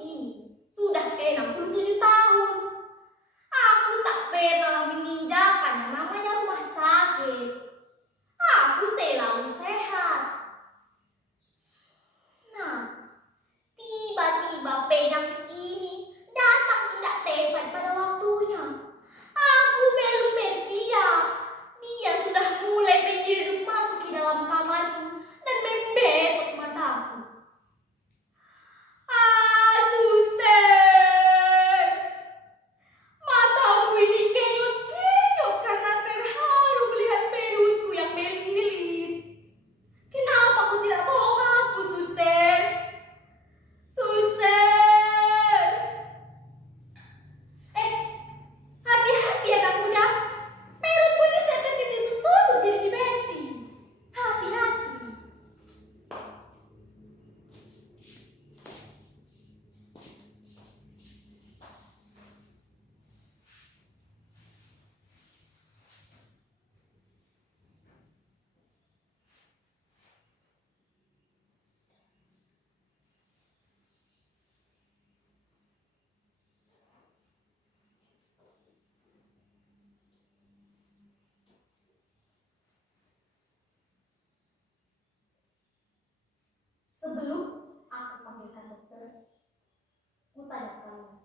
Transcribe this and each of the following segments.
ini sudah 67 tahun. Aku tak pernah menginjakan yang namanya rumah sakit. Aku selalu sehat. Nah, tiba-tiba penyakit ini datang tidak tepat pada waktunya. Aku belum bersiap. Dia sudah mulai menyerup masuk ke dalam kamarku dan membetot mataku. Ah, suster! Mataku ini kenyot-kenyot karena terharu melihat perutku yang melilit. Kenapa kau tidak tolong aku, suster? Suster! Hati-hati anak muda. Perutku ini seperti ditusuk jeruji besi. Hati-hati. Sebelum aku panggilkan dokter, ku tanya sekali.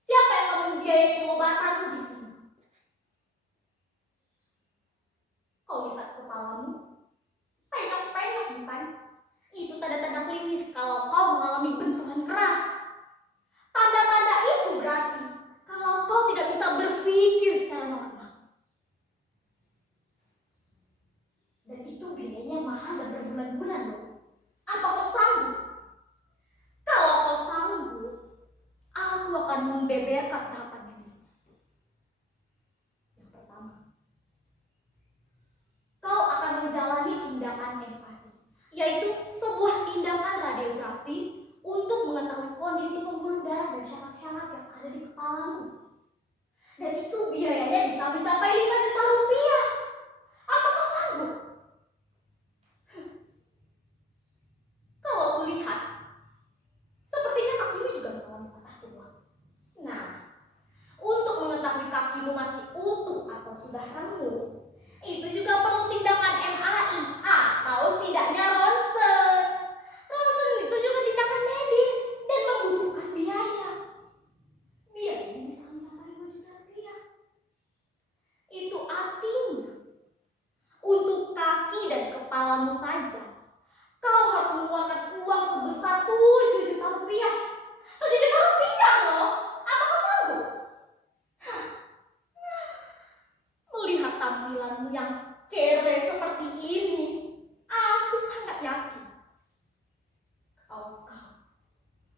Siapa yang mau membiayai pengobatanmu di sini? Kau lihat kepalamu, penyok-penyok bukan? Itu tanda-tanda klinis kalau kau mengalami benturan keras. Tanda-tanda itu berarti kalau kau tidak bisa berpikir secara normal. Dan itu biayanya mahal dan berbulan-bulan loh. Apa kau sanggup? Kalau kau sanggup, aku akan membeberkan tahapan medis. Yang pertama, kau akan menjalani tindakan empati, yaitu sebuah tindakan radiografi untuk mengetahui kondisi pembuluh darah dan syaraf-syaraf yang ada di kepalamu. Dan itu biayanya bisa mencapai 5 juta rupiah. Apa kau sanggup? Kalau kulihat, sepertinya kakimu juga mengalami patah tulang. Nah, untuk mengetahui kakimu masih utuh atau sudah remuk, itu juga perlu tindakan MRI atau setidaknya ronsen. Ronsen itu juga tindakan medis dan membutuhkan biaya. Biayanya bisa mencapai 5 juta rupiah. Itu artinya, untuk kaki dan kepalamu saja, kau harus mengeluarkan uang sebesar 7 juta rupiah. 7 juta rupiah loh. Apa kau sanggup? Melihat tampilanmu yang kere seperti ini, aku sangat yakin kau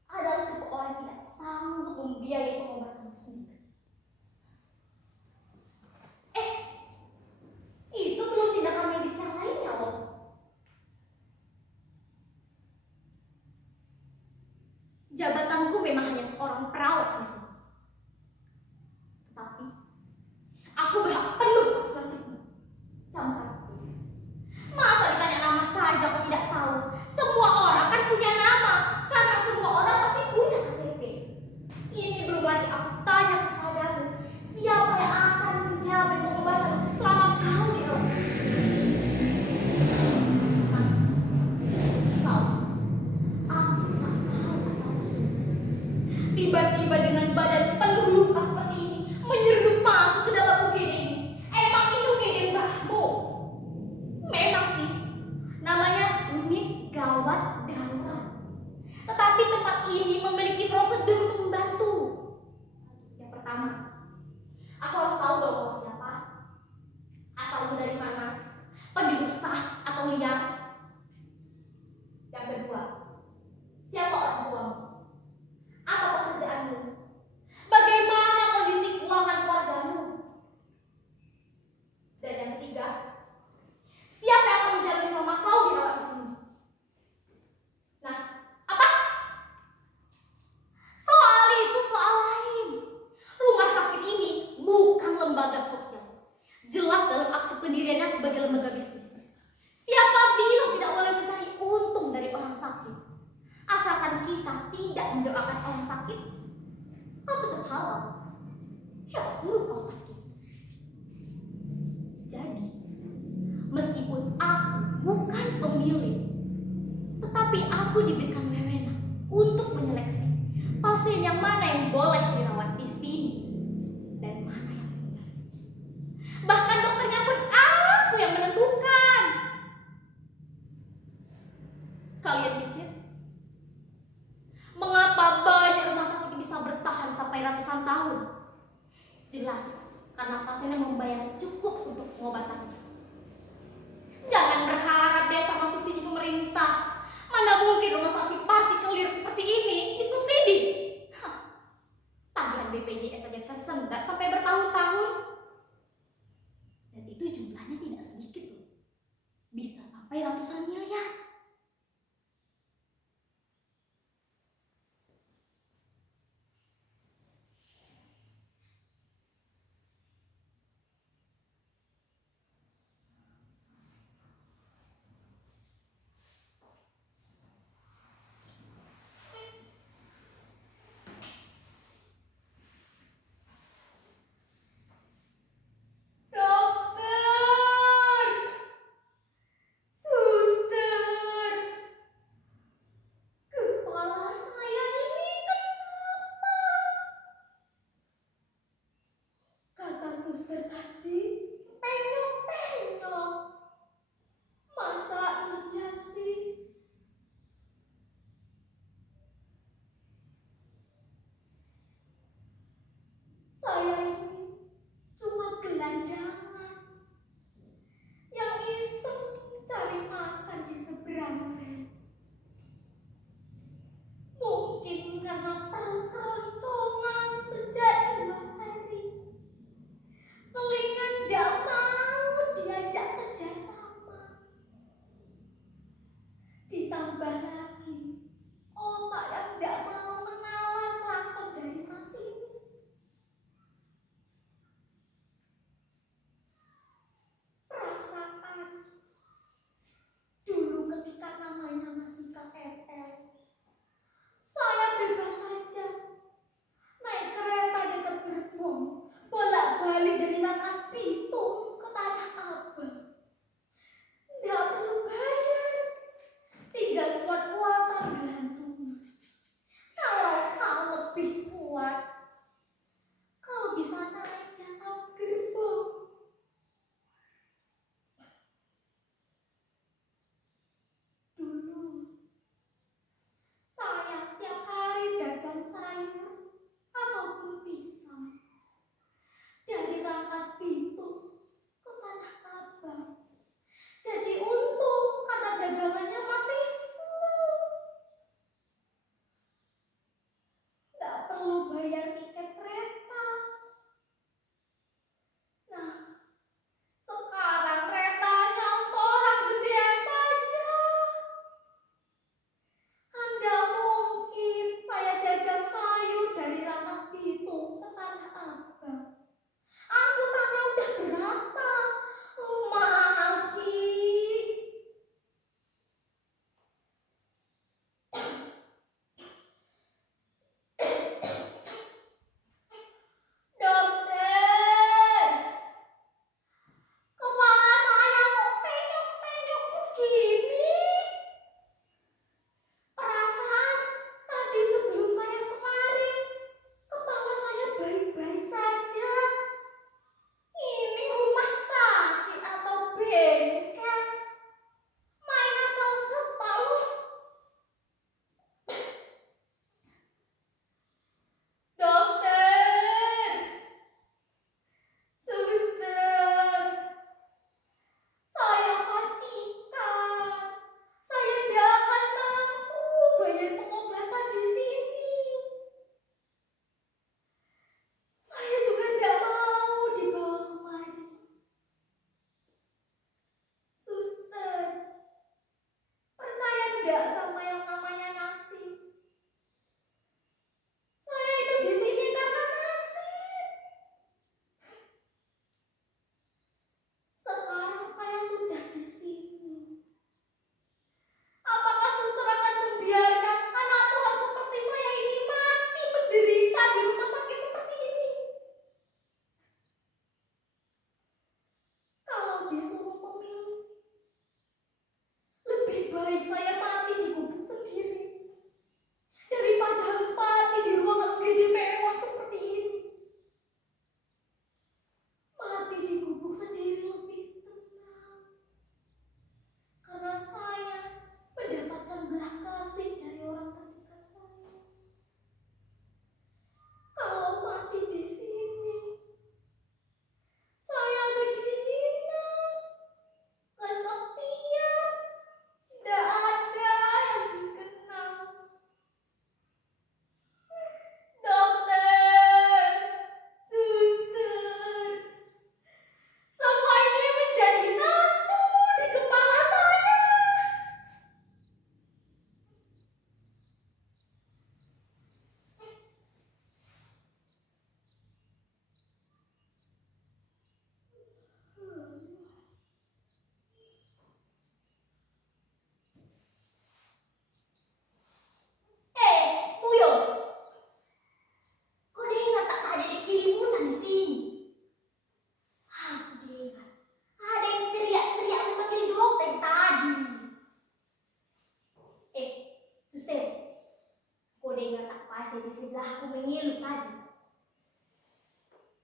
adalah tipe orang yang tidak sanggup membiayai pengobatanmu sendiri. Itu belum tindakan medis yang lainnya loh. Jabatanku memang hanya seorang perawat di sini. Tetapi aku berhak penuh atas nasibmu. Camkan. Masa ditanya nama saja kau tidak tahu? Semua orang kan punya nama, karena semua orang pasti punya KTP. Ini belum lagi aku tanya kepadamu, siapa yang akan menjamin pengobatan selama kau di rumah? Aku tak tahu asal-usulnya. Tiba-tiba dengan badan penuh luka seperti ini menyeruduk masuk ke dalam UGD ini. Sang Kisah tidak mendoakan orang sakit, kau tetap halal. Siapa suruh kau sakit? Jadi, meskipun aku bukan pemilik, tetapi aku diberikan wewenang untuk menyeleksi pasien yang mana yang boleh dirawat di sini dan mana yang tidak. Bahkan dokternya pun aku yang menentukan. Kalian pikir mengapa banyak rumah sakit bisa bertahan sampai ratusan tahun? Jelas karena pasiennya membayar cukup untuk pengobatannya. Jangan berharap deh sama subsidi pemerintah. Mana mungkin rumah sakit partikelir seperti ini disubsidi? Tagihan BPJS saja tersendat sampai bertahun-tahun. Dan itu jumlahnya tidak sedikit loh. Bisa sampai ratusan miliar. Suster tadi penyok-penyok. Masa iya sih? Saya ini cuma gelandangan yang iseng cari makan di seberang rel. Mungkin karena perut keroncongan sejak 2 hari. Telinga gak mau diajak kerjasama. Ditambah lagi otak yang gak mau menawan langsung dari masinis. Perasaan dulu ketika namanya masih KRL, saya bebas saja naik kereta dekat gerbong, bolak-balik dari Rangkas Bitung ke Tanah Abang. Nggak perlu bayar, tinggal kuat-kuatan gelantungan. Kalau kau lebih kuat, kau bisa naik di atap gerbong. Dulu saya setiap hari dagang sayur ataupun pisang dari Rangkas Bitung ke Tanah Abang. Jadi untung karena dagangannya masih full. Nggak perlu bayar tiket kereta. Nah, sekarang keretanya untuk orang gedean saja. Kan nggak mungkin saya dagang sayur dari Rangkas Bitung ke Tanah Abang. Angkutannya udah berapa? Oh, mahal, Ci. Dokter, kepala saya kok penyok-penyok begini? Perasaan tadi sebelum saya kemarin, kepala saya baik-baik saja. Ini rumah sakit atau bengkel? Main asal ketahu. Dokter, suster, saya pastikan saya tidak akan mampu bayar pengobatan di sini. Saya juga tidak mau dibawa kemari. Suster, percaya tidak sama yang namanya nasib? Saya itu di sini karena nasib. Sekarang saya sudah di sini. Apakah suster akan membiarkan anak Tuhan baik saya mati di gubuk sendiri daripada harus mati di ruangan UGD mewah seperti ini. Mati di gubuk sendiri lebih tenang. Karena saya mendapatkan belas kasih dari orang terdekat saya. Kalau mati di sini, saya kedinginan, kesepian, tidak ada yang dikenal. Dokter, suster, semua ini menjadi natu di kepala saya. Puyo, kau dengar tak ada di kiri hutan di sini? Aku dengar ada yang teriak-teriak memanggil dokter tadi. Suster, kau dengar tak pasien di sebelahku mengeluh tadi?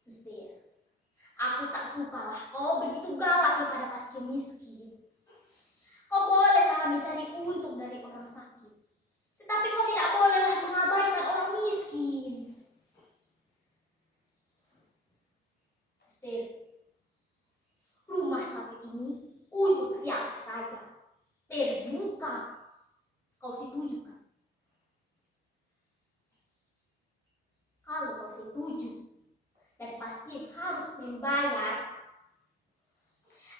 Suster, aku tak sukalah kau begitu galak kepada pasien miskin. Kau bolehlah mencari untung dari orang sakit, tetapi kau tidak bolehlah mengabaikan orang miskin. Suster, rumah sakit ini untuk siapa saja, terbuka. Kau setuju kan? Kalau kau setuju dan pasien harus membayar,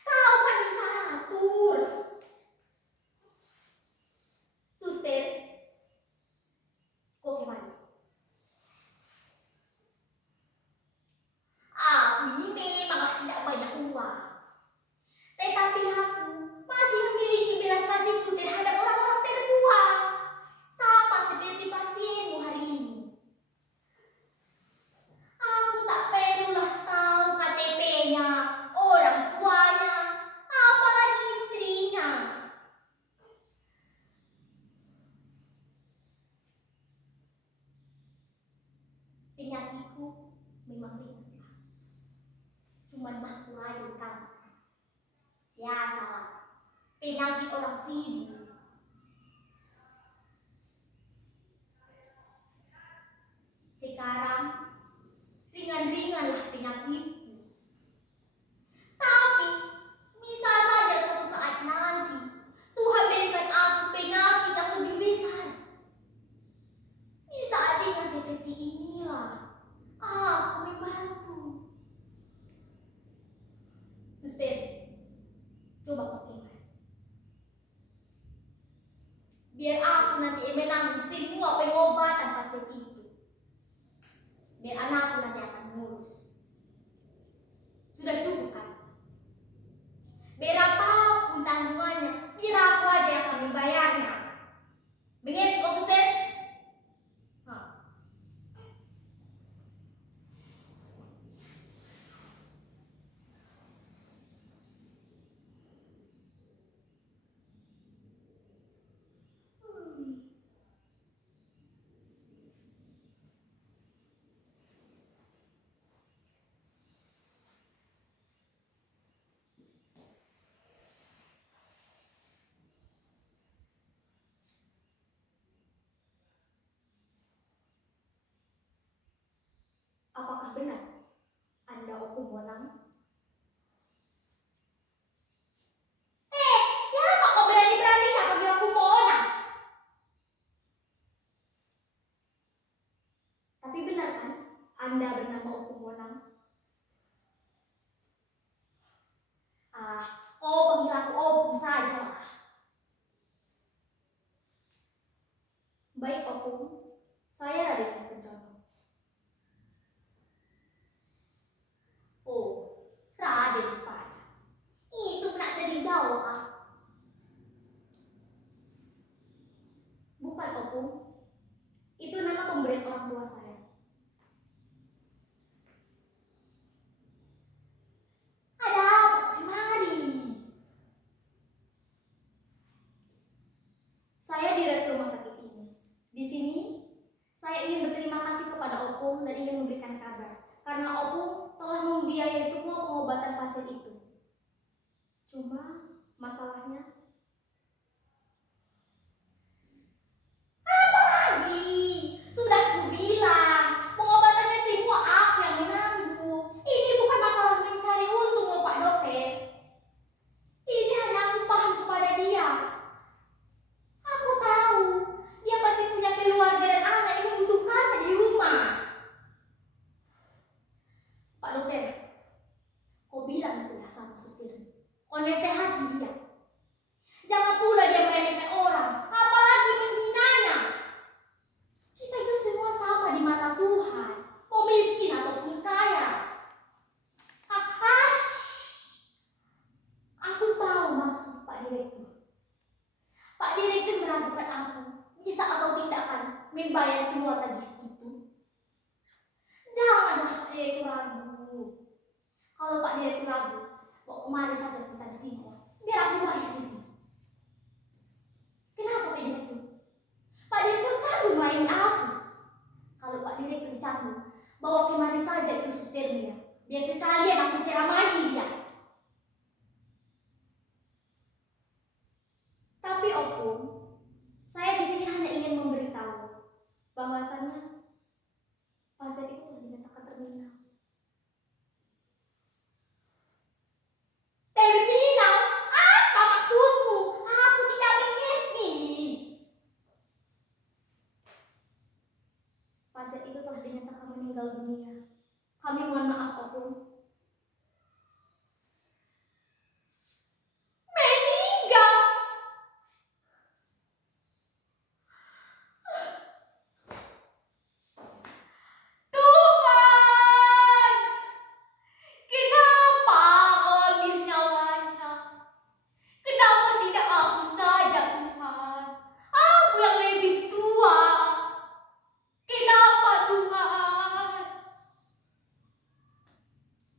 kau kan bisa atur. Suster, kau kemana? Aku ini memanglah tidak banyak uang, tetapi aku masih memiliki belas kasihku terhadap orang-orang tertua, sama seperti pasienmu hari ini. Aku tak perlulah tahu KTP-nya, orang tuanya, apalagi istrinya. Penyakitku memang ringan. Cuman mahku aja di kamar. Biasalah, penyakit orang sibuk. Sekarang ringan-ringanlah penyakitku. Tapi bisa saja suatu saat nanti Tuhan berikan aku penyakit yang lebih besar. Di saat ringan seperti inilah aku membantu. Suster, coba pakai. Biar aku nanti menanggung semua pengobatan pasien itu. Biar anakku nanti akan ngurus. Sudah cukup kan? Berapapun tanggungannya, biar aku aja yang akan membayarnya. Mengerti kok, suster? Apakah benar Anda Opu Bonang? Siapa kok berani-beraninya panggil aku Bonang? Tapi benar kan Anda bernama Opu Bonang? Kau panggil aku Opu saja. Baik Opu, saya Raden Mas Kencono. Oh, Raden Pada. Itu nak dari jauh ah. Bukan Opu, itu nama pemberian orang tua saya. Ada apa kemari? Saya direktur rumah sakit ini. Di sini, saya ingin berterima kasih kepada Opung dan ingin memberikan kabar. Karena Opung telah membiayai semua pengobatan pasien itu. Cuma, masalahnya, apa lagi? Sudah kubilang, pengobatannya semua aku yang menanggung. Ini bukan masalah mencari untung loh Pak Dokter. Ini hanya aku paham kepada dia. Aku tahu, dia pasti punya keluarga dan anak yang membutuhkannya di rumah. Pak Dokter, kau bilang itu ya sama suster. Kau nasihati dia. Jangan pula dia meremehkan orang, apalagi menghinanya. Kita itu semua sama di mata Tuhan, mau miskin ataupun kaya. Ah, aku tahu maksud Pak Direktur. Pak Direktur meragukan aku, bisa atau tidak akan membayar semua tagihan itu. Janganlah Pak Direktur ragu. Kalau Pak Direktur ragu, mau kemana saja kita di sini, biar aku bayar di sini. Kenapa Pak Direktur? Pak Direktur candu melayani aku. Kalau Pak Direktur candu, bawa kemana saja itu susternya. Biar sekalian aku ceramahi dia. Tapi Opung, saya di sini hanya ingin memberitahu bahwasannya pasien itu telah dinyatakan terminal. Terminal? Apa maksudmu? Aku tidak mengerti. Pasien itu telah dinyatakan meninggal dunia. Kami mohon maaf